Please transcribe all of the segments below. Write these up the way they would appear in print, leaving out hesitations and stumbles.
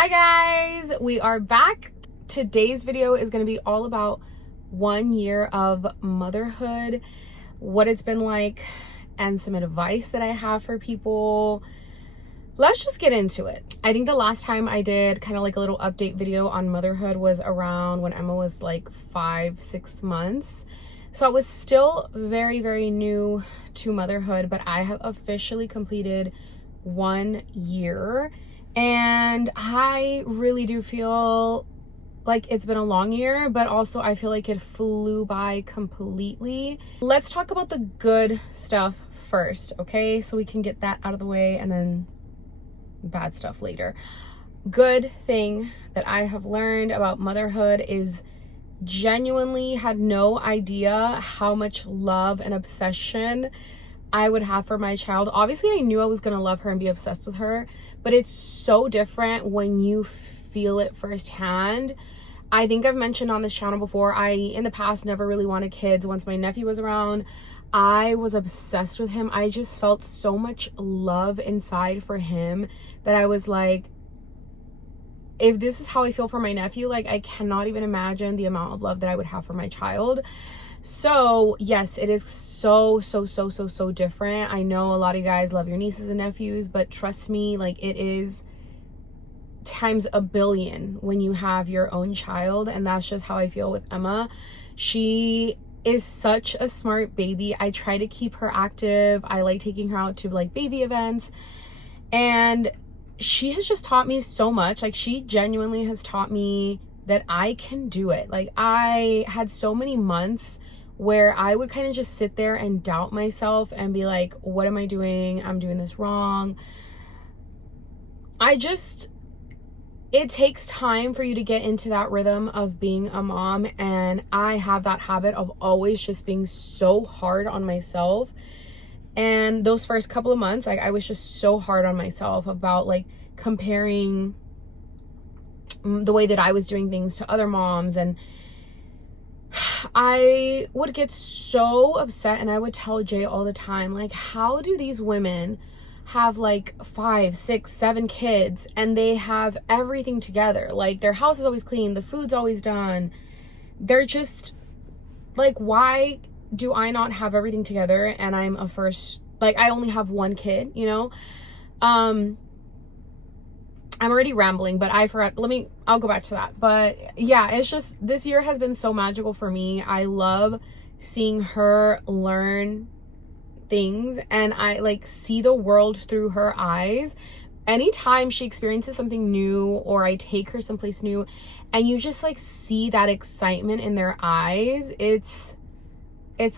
Hi guys, we are back. Today's video is going to be all about 1 year of motherhood, what it's been like, and some advice that I have for people. Let's just get into it. I think the last time I did kind of like a little update video on motherhood was around when Emma was like 5-6 months. So I was still very new to motherhood, but I have officially completed 1 year. And I really do feel like it's been a long year, but also I feel like it flew by completely. Let's talk about the good stuff first, okay? So we can get that out of the way and then bad stuff later. Good thing that I have learned about motherhood is genuinely had no idea how much love and obsession I would have for my child. Obviously, I knew I was gonna love her and be obsessed with her, but it's so different when you feel it firsthand. I think I've mentioned on this channel before, I in the past never really wanted kids. Once my nephew was around, I was obsessed with him. I just felt so much love inside for him that I was like, if this is how I feel for my nephew, like I cannot even imagine the amount of love that I would have for my child. So yes, it is so different. I know a lot of you guys love your nieces and nephews, but trust me, like it is times a billion when you have your own child. And that's just how I feel with Emma. She is such a smart baby. I try to keep her active. I like taking her out to like baby events, and she has just taught me so much. Like she genuinely has taught me that I can do it. Like I had so many months where I would kind of just sit there and doubt myself and be like, what am I doing? I'm doing this wrong. It takes time for you to get into that rhythm of being a mom. And I have that habit of always just being so hard on myself. And those first couple of months, like I was just so hard on myself about like comparing the way that I was doing things to other moms. And I would get so upset, and I would tell Jay all the time, like, how do these women have like 5, 6, 7 kids and they have everything together? Like their house is always clean, the food's always done. They're just like, why do I not have everything together and I'm a first, like I only have 1 kid, you know? I'm already rambling, but I forgot. I'll go back to that. But yeah, it's just, this year has been so magical for me. I love seeing her learn things, and I like see the world through her eyes. Anytime she experiences something new, or I take her someplace new, and you just like see that excitement in their eyes, it's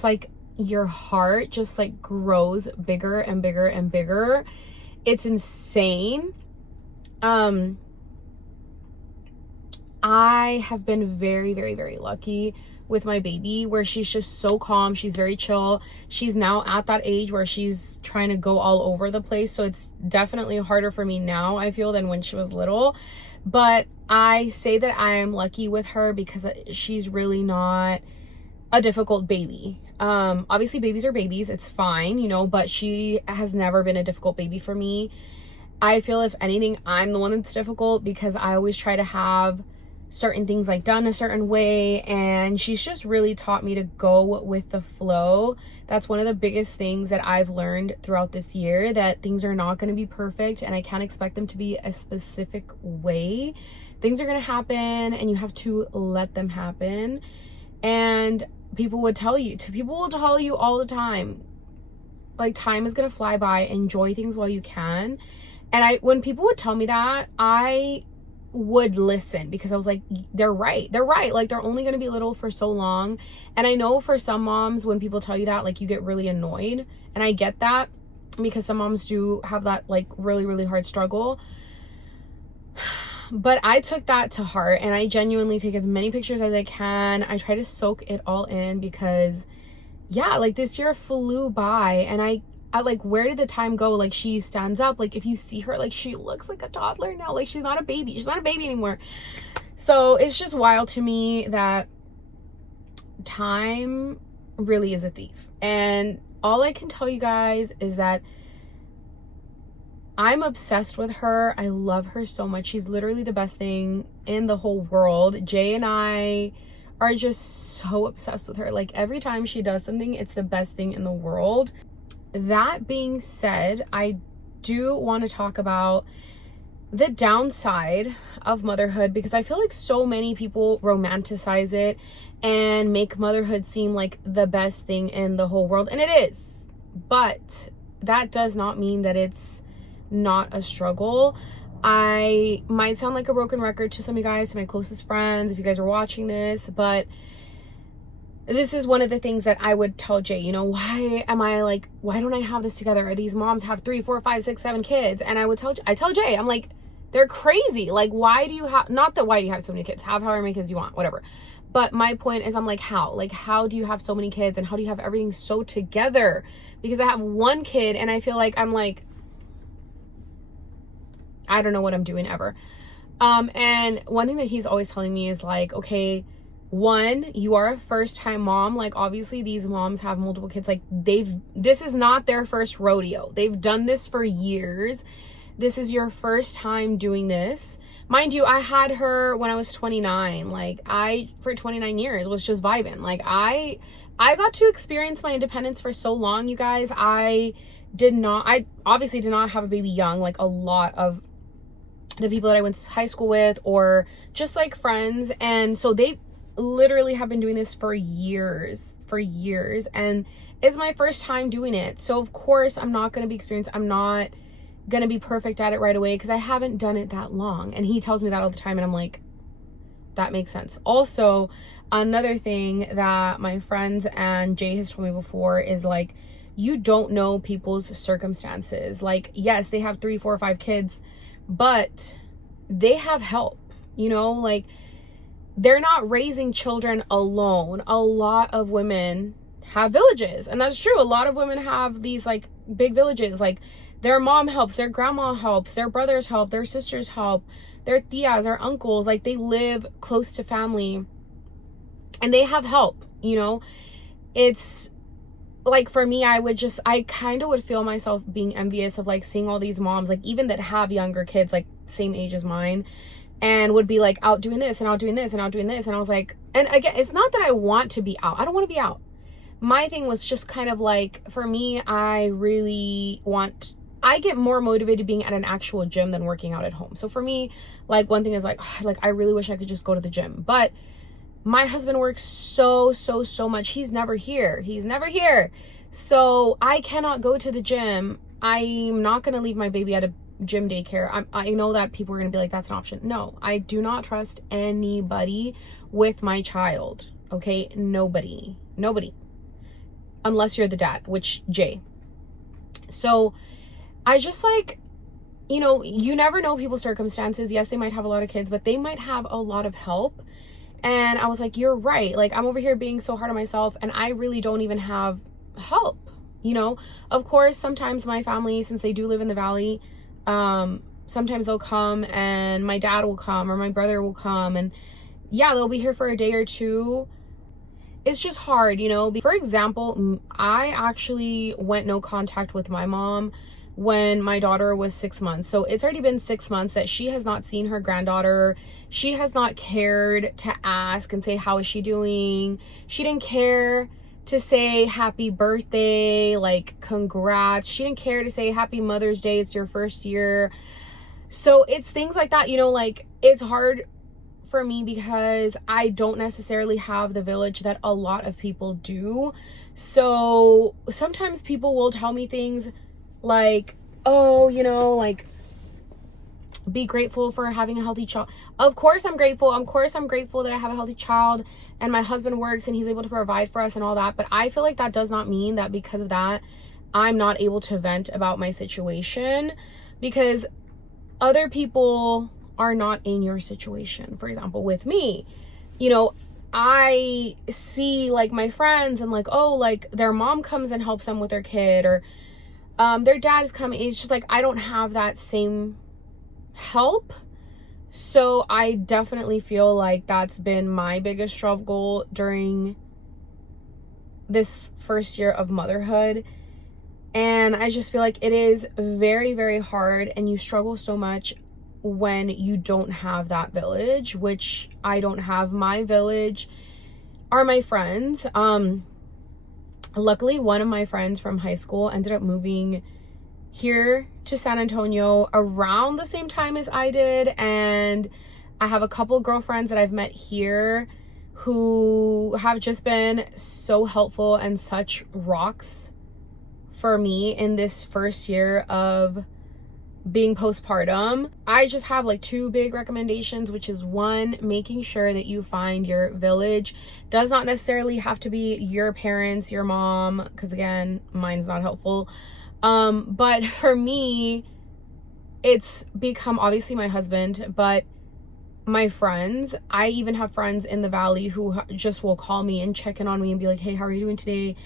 like your heart just like grows bigger and bigger and bigger. It's insane. I have been very lucky with my baby, where she's just so calm. She's very chill. She's now at that age where she's trying to go all over the place. So it's definitely harder for me now, I feel, than when she was little. But I say that I am lucky with her because she's really not a difficult baby. Obviously babies are babies, it's fine, you know, but she has never been a difficult baby for me. I feel if anything, I'm the one that's difficult because I always try to have certain things like done a certain way, and she's just really taught me to go with the flow. That's one of the biggest things that I've learned throughout this year, that things are not going to be perfect and I can't expect them to be a specific way. Things are going to happen and you have to let them happen. And people will tell you all the time, like, time is going to fly by, enjoy things while you can. And when people would tell me that, I would listen, because I was like, they're right. Like, they're only going to be little for so long. And I know for some moms, when people tell you that, like, you get really annoyed. And I get that, because some moms do have that like really hard struggle. But I took that to heart, and I genuinely take as many pictures as I can. I try to soak it all in, because yeah, like this year flew by, and I like, where did the time go? Like, she stands up, like if you see her, like she looks like a toddler now. Like, she's not a baby anymore. So it's just wild to me that time really is a thief. And all I can tell you guys is that I'm obsessed with her. I love her so much. She's literally the best thing in the whole world. Jay and I are just so obsessed with her. Like, every time she does something, it's the best thing in the world. That being said, I do want to talk about the downside of motherhood, because I feel like so many people romanticize it and make motherhood seem like the best thing in the whole world, and it is, but that does not mean that it's not a struggle. I might sound like a broken record to some of you guys, to my closest friends, if you guys are watching this, but this is one of the things that I would tell Jay, you know, why don't I have this together? Or these moms have 3, 4, 5, 6, 7 kids. And I tell Jay, I'm like, they're crazy. Like, why do you have, not that why do you have so many kids? Have however many kids you want, whatever. But my point is, I'm like, how? Like, how do you have so many kids? And how do you have everything so together? Because I have one kid and I feel like I'm like, I don't know what I'm doing ever. And one thing that he's always telling me is like, okay, one, you are a first-time mom. Like, obviously these moms have multiple kids. Like, this is not their first rodeo. They've done this for years. This is your first time doing this. Mind you, I had her when I was 29. Like, for 29 years was just vibing. Like, I got to experience my independence for so long, you guys. I obviously did not have a baby young, like a lot of the people that I went to high school with, or just like friends. And so they literally have been doing this for years, and it's my first time doing it. So of course I'm not going to be experienced. I'm not going to be perfect at it right away, because I haven't done it that long. And he tells me that all the time, and I'm like, that makes sense. Also, another thing that my friends and Jay has told me before is like, you don't know people's circumstances. Like, yes, they have 3, 4, 5 kids, but they have help, you know, like, they're not raising children alone. A lot of women have villages, and that's true. A lot of women have these like big villages. Like, their mom helps, their grandma helps, their brothers help, their sisters help, their tias, their uncles. Like, they live close to family and they have help, you know. It's like, for me, I kind of would feel myself being envious of like seeing all these moms, like even that have younger kids, like same age as mine, and would be like out doing this and out doing this and out doing this. And I was like, and again, it's not that I want to be out. I don't want to be out. My thing was just kind of like, for me, I get more motivated being at an actual gym than working out at home. So for me, like, one thing is like, I really wish I could just go to the gym. But my husband works so much. He's never here. So I cannot go to the gym. I'm not going to leave my baby at a gym daycare. I know that people are going to be like, that's an option. No, I do not trust anybody with my child. Okay? Nobody. Unless you're the dad, which Jay. So I just like, you know, you never know people's circumstances. Yes, they might have a lot of kids, but they might have a lot of help. And I was like, you're right. Like, I'm over here being so hard on myself, and I really don't even have help, you know. Of course, sometimes my family, since they do live in the valley, sometimes they'll come, and my dad will come, or my brother will come, and yeah, they'll be here for a day or two. It's just hard, you know. For example, I actually went no contact with my mom when my daughter was 6 months. So it's already been 6 months that she has not seen her granddaughter. She has not cared to ask and say, how is she doing? She didn't care to say happy birthday, like congrats. She didn't care to say happy Mother's Day, it's your first year. So it's things like that, you know, like, it's hard for me because I don't necessarily have the village that a lot of people do. So sometimes people will tell me things like, oh, you know, like, be grateful for having a healthy child. Of course I'm grateful. Of course I'm grateful that I have a healthy child and my husband works and he's able to provide for us and all that. But I feel like that does not mean that because of that, I'm not able to vent about my situation, because other people are not in your situation. For example, with me, you know, I see like my friends and like, oh, like their mom comes and helps them with their kid, or their dad is coming. It's just like, I don't have that same help. So I definitely feel like that's been my biggest struggle during this first year of motherhood, And I just feel like it is very, very hard, and you struggle so much when you don't have that village, which I don't have. My village are my friends. Luckily, one of my friends from high school ended up moving here to San Antonio around the same time as I did, and I have a couple girlfriends that I've met here who have just been so helpful and such rocks for me in this first year of being postpartum. I just have like 2 big recommendations, which is 1, making sure that you find your village. Does not necessarily have to be your parents, your mom, because again, mine's not helpful. But for me, it's become obviously my husband, but my friends. I even have friends in the valley who just will call me and check in on me and be like, hey, how are you doing today?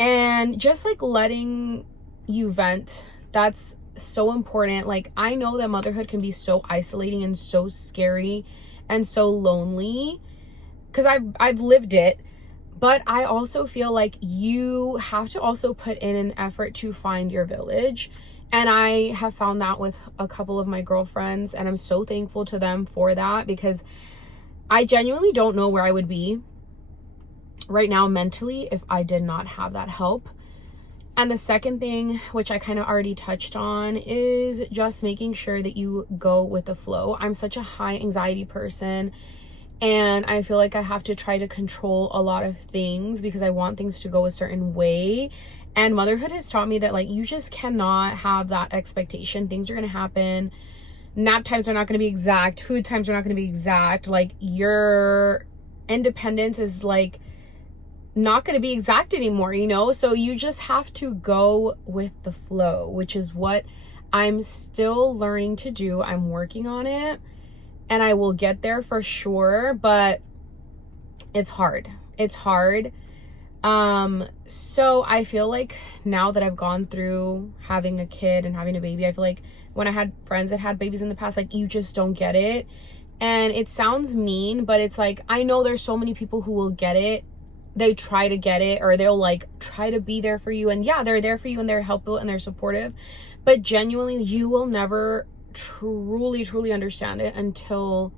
And just like letting you vent, that's so important. Like, I know that motherhood can be so isolating and so scary and so lonely, because I've lived it. But I also feel like you have to also put in an effort to find your village. And I have found that with a couple of my girlfriends, and I'm so thankful to them for that, because I genuinely don't know where I would be right now mentally if I did not have that help. And the second thing, which I kind of already touched on, is just making sure that you go with the flow. I'm such a high anxiety person, and I feel like I have to try to control a lot of things because I want things to go a certain way. And motherhood has taught me that, like, you just cannot have that expectation. Things are going to happen. Nap times are not going to be exact. Food times are not going to be exact. Like, your independence is like not going to be exact anymore, you know? So you just have to go with the flow, which is what I'm still learning to do. I'm working on it, and I will get there for sure, but it's hard. It's hard. So I feel like now that I've gone through having a kid and having a baby, I feel like when I had friends that had babies in the past, like, you just don't get it. And it sounds mean, but it's like, I know there's so many people who will get it. They try to get it, or they'll like try to be there for you. And yeah, they're there for you and they're helpful and they're supportive, but genuinely, you will never truly understand it until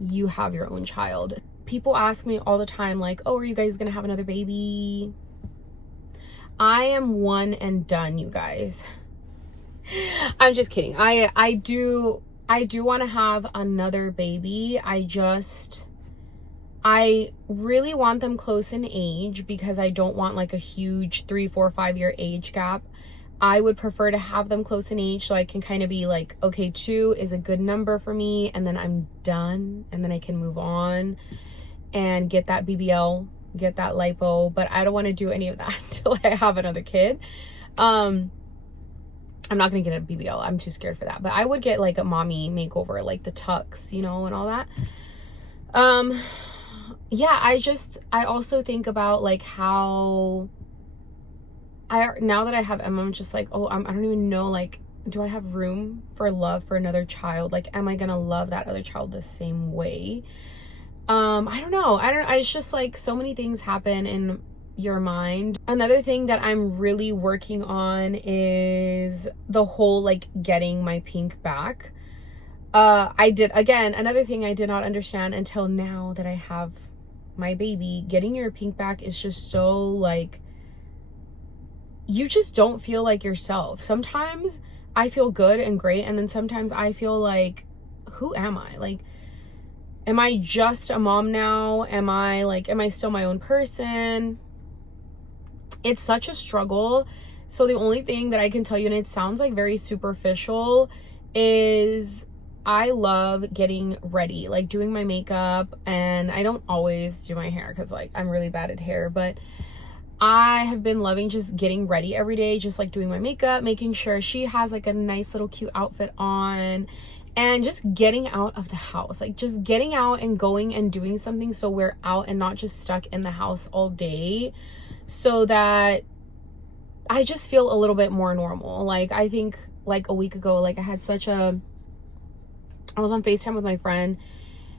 you have your own child. People ask me all the time, like, oh, are you guys gonna have another baby? I am one and done, you guys. I'm just kidding. I do want to have another baby. I really want them close in age, because I don't want like a huge 3, 4, 5 year age gap. I would prefer to have them close in age so I can kind of be like, okay, 2 is a good number for me, and then I'm done, and then I can move on and get that BBL, get that lipo. But I don't want to do any of that until I have another kid. I'm not gonna get a BBL. I'm too scared for that. But I would get like a mommy makeover, like the tucks, you know, and all that. Yeah, I also think about like how now that I have Emma, I'm just like, oh, I don't even know, like, do I have room for love for another child? Like, am I gonna love that other child the same way? I don't know. It's just like so many things happen in your mind. Another thing that I'm really working on is the whole like getting my pink back. Another thing I did not understand until now that I have my baby. Getting your pink back is just so like, you just don't feel like yourself. Sometimes I feel good and great, and then sometimes I feel like, who am I? Like, am I just a mom now? Am I still my own person? It's such a struggle. So the only thing that I can tell you, and it sounds like very superficial, is I love getting ready, like doing my makeup. And I don't always do my hair because like I'm really bad at hair, but I have been loving just getting ready every day, just like doing my makeup, making sure she has like a nice little cute outfit on, and just getting out of the house, like just getting out and going and doing something so we're out and not just stuck in the house all day, so that I just feel a little bit more normal. Like, I think like a week ago, like I was on FaceTime with my friend,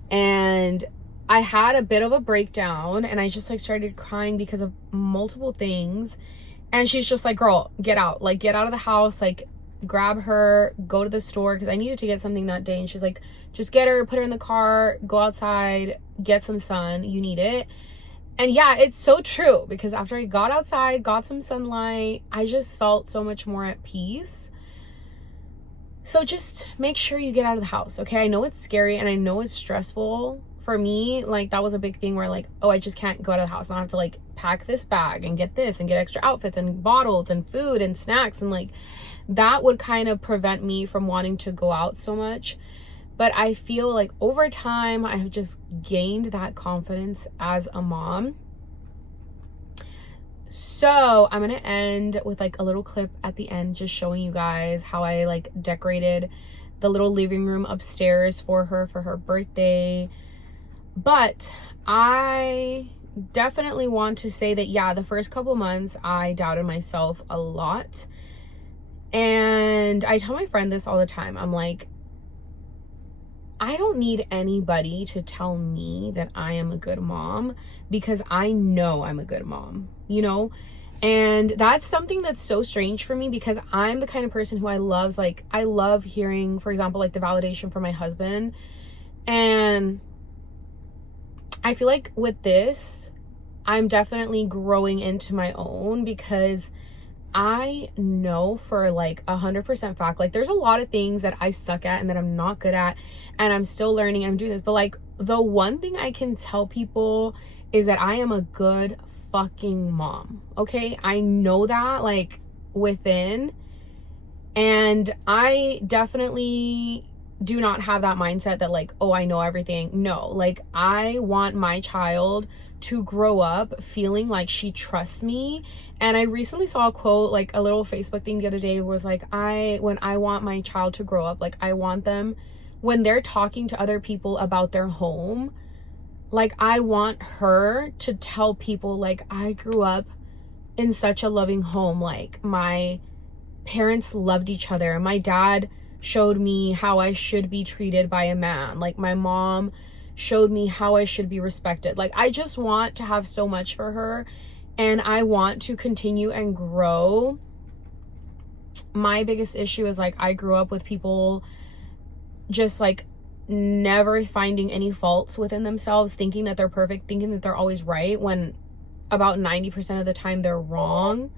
and I had a bit of a breakdown, and I just like started crying because of multiple things. And she's just like, girl, get out. Like, get out of the house. Like, grab her, go to the store, because I needed to get something that day. And she's like, just get her, put her in the car, go outside, get some sun. You need it. And yeah, it's so true, because after I got outside, got some sunlight, I just felt so much more at peace. So just make sure you get out of the house, okay? I know it's scary and I know it's stressful. For me, like, that was a big thing where, like, oh, I just can't go out of the house. And I have to, like, pack this bag and get this and get extra outfits and bottles and food and snacks. And, like, that would kind of prevent me from wanting to go out so much. But I feel like over time, I have just gained that confidence as a mom. So I'm going to end with, like, a little clip at the end, just showing you guys how I, like, decorated the little living room upstairs for her birthday. But I definitely want to say that, yeah, the first couple months I doubted myself a lot. And I tell my friend this all the time. I'm like, I don't need anybody to tell me that I am a good mom, because I know I'm a good mom, you know? And that's something that's so strange for me, because I'm the kind of person who I love hearing, for example, like, the validation from my husband. And I feel like with this, I'm definitely growing into my own, because I know for, like, 100% fact, like, there's a lot of things that I suck at and that I'm not good at, and I'm still learning and I'm doing this. But, like, the one thing I can tell people is that I am a good fucking mom, okay? I know that, like, within. And I definitely do not have that mindset that, like, oh, I know everything. No, like, I want my child to grow up feeling like she trusts me. And I recently saw a quote, like, a little Facebook thing the other day, was like, when I want my child to grow up, like, I want them, when they're talking to other people about their home, like, I want her to tell people, like, I grew up in such a loving home. Like, my parents loved each other. My dad showed me how I should be treated by a man. Like, my mom showed me how I should be respected. Like, I just want to have so much for her, and I want to continue and grow. My biggest issue is, like, I grew up with people just, like, never finding any faults within themselves, thinking that they're perfect, thinking that they're always right, when about 90% of the time they're wrong.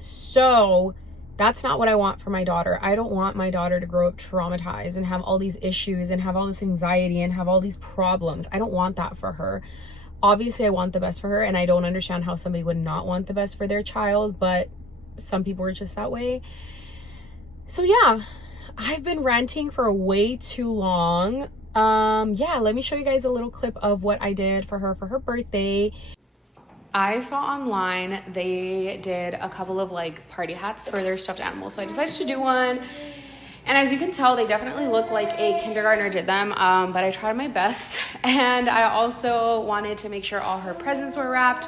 So that's not what I want for my daughter. I don't want my daughter to grow up traumatized and have all these issues and have all this anxiety and have all these problems. I don't want that for her. Obviously, I want the best for her, and I don't understand how somebody would not want the best for their child, but some people are just that way. So yeah, I've been ranting for way too long. Yeah, let me show you guys a little clip of what I did for her birthday. I saw online they did a couple of, like, party hats for their stuffed animals, so I decided to do one. And as you can tell, they definitely look like a kindergartner did them, but I tried my best. And I also wanted to make sure all her presents were wrapped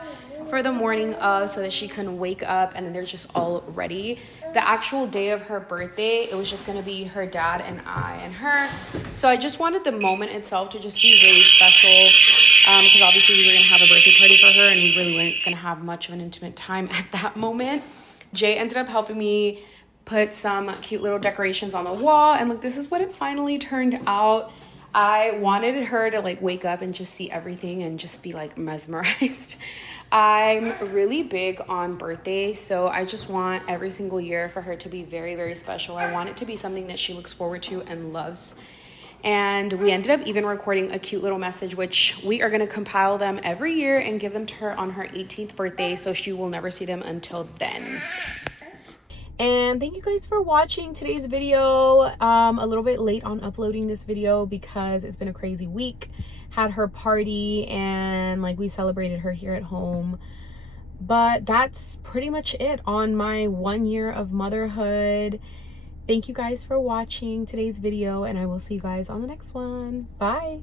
for the morning of, so that she can wake up and then they're just all ready. The actual day of her birthday, it was just going to be her dad and I and her. So I just wanted the moment itself to just be really special, because obviously we were going to have a birthday party for her and we really weren't going to have much of an intimate time at that moment. Jay ended up helping me put some cute little decorations on the wall, and look, this is what it finally turned out. I wanted her to, like, wake up and just see everything and just be, like, mesmerized. I'm really big on birthdays, so I just want every single year for her to be very, very special. I want it to be something that she looks forward to and loves. And we ended up even recording a cute little message, which we are going to compile them every year and give them to her on her 18th birthday, so she will never see them until then. And thank you guys for watching today's video. A little bit late on uploading this video because it's been a crazy week. Had her party and, like, we celebrated her here at home. But that's pretty much it on my 1 year of motherhood. Thank you guys for watching today's video, and I will see you guys on the next one. Bye.